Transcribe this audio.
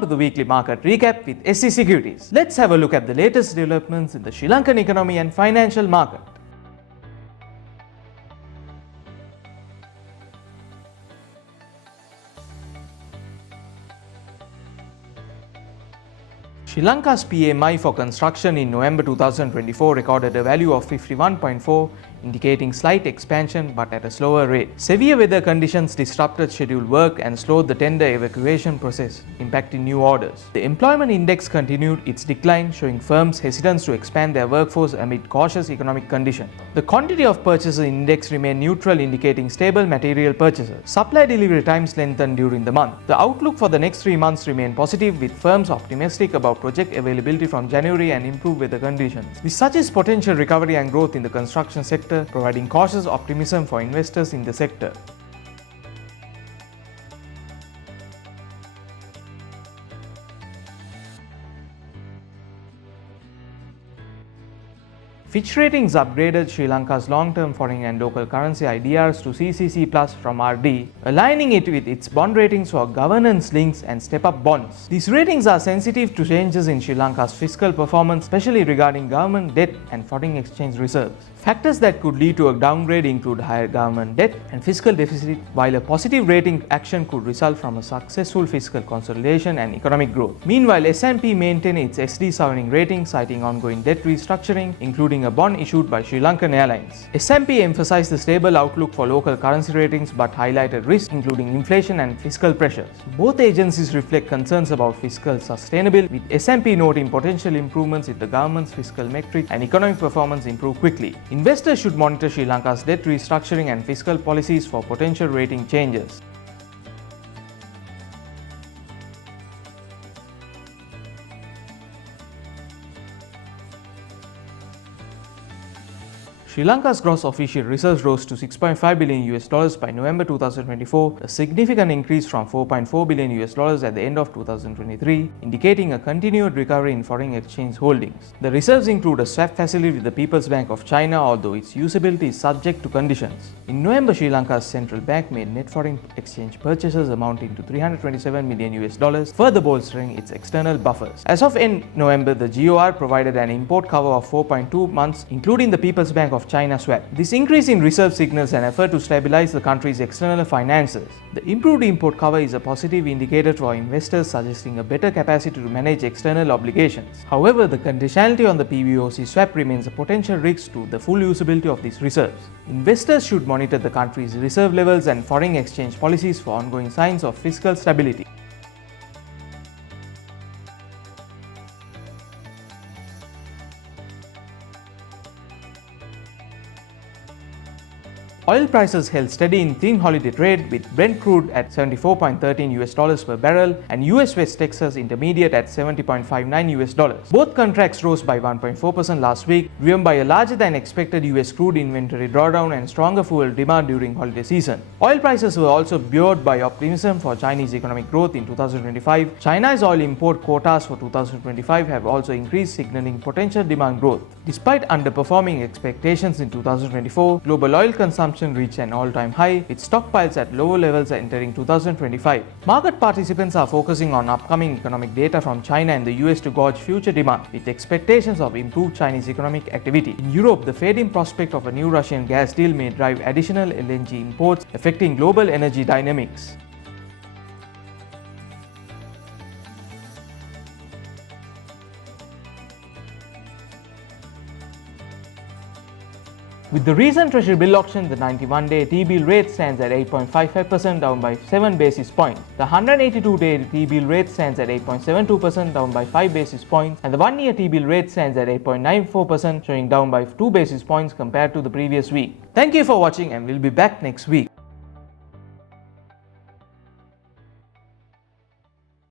Welcome to the weekly market recap with SC Securities. Let's have a look at the latest developments in the Sri Lankan economy and financial market. Sri Lanka's PMI for construction in November 2024 recorded a value of 51.4, indicating slight expansion but at a slower rate. Severe weather conditions disrupted scheduled work and slowed the tender evacuation process, impacting new orders. The employment index continued its decline, showing firms' hesitance to expand their workforce amid cautious economic conditions. The quantity of purchases index remained neutral, indicating stable material purchases. Supply delivery times lengthened during the month. The outlook for the next 3 months remained positive, with firms optimistic about project availability from January and improved weather conditions. This suggests potential recovery and growth in the construction sector, providing cautious optimism for investors in the sector. Fitch Ratings upgraded Sri Lanka's long-term foreign and local currency IDRs to CCC+ from RD, aligning it with its bond ratings for governance links and step-up bonds. These ratings are sensitive to changes in Sri Lanka's fiscal performance, especially regarding government debt and foreign exchange reserves. Factors that could lead to a downgrade include higher government debt and fiscal deficit, while a positive rating action could result from a successful fiscal consolidation and economic growth. Meanwhile, S&P maintained its SD sovereign rating, citing ongoing debt restructuring, including a bond issued by Sri Lankan Airlines. S&P emphasized the stable outlook for local currency ratings but highlighted risks including inflation and fiscal pressures. Both agencies reflect concerns about fiscal sustainability, with S&P noting potential improvements if the government's fiscal metrics and economic performance improve quickly. Investors should monitor Sri Lanka's debt restructuring and fiscal policies for potential rating changes. Sri Lanka's gross official reserves rose to $6.5 billion by November 2024, a significant increase from $4.4 billion at the end of 2023, indicating a continued recovery in foreign exchange holdings. The reserves include a swap facility with the People's Bank of China, although its usability is subject to conditions. In November, Sri Lanka's central bank made net foreign exchange purchases amounting to $327 million, further bolstering its external buffers. As of end November, the GOR provided an import cover of 4.2 months, including the People's Bank of China swap. This increase in reserve signals an effort to stabilize the country's external finances. The improved import cover is a positive indicator for investors, suggesting a better capacity to manage external obligations. However, the conditionality on the PBOC swap remains a potential risk to the full usability of these reserves. Investors should monitor the country's reserve levels and foreign exchange policies for ongoing signs of fiscal stability. Oil prices held steady in thin holiday trade, with Brent crude at $74.13 per barrel and US West Texas Intermediate at $70.59. Both contracts rose by 1.4% last week, driven by a larger than expected US crude inventory drawdown and stronger fuel demand during holiday season. Oil prices were also buoyed by optimism for Chinese economic growth in 2025. China's oil import quotas for 2025 have also increased, signaling potential demand growth. Despite underperforming expectations in 2024, global oil consumption reached an all-time high, with stockpiles at lower levels entering 2025. Market participants are focusing on upcoming economic data from China and the US to gauge future demand, with expectations of improved Chinese economic activity. In Europe, the fading prospect of a new Russian gas deal may drive additional LNG imports, affecting global energy dynamics. With the recent Treasury-bill auction, the 91-day T-bill rate stands at 8.55%, down by 7 basis points. The 182-day T-bill rate stands at 8.72%, down by 5 basis points, and the 1-year T-bill rate stands at 8.94%, showing down by 2 basis points compared to the previous week. Thank you for watching, and we'll be back next week.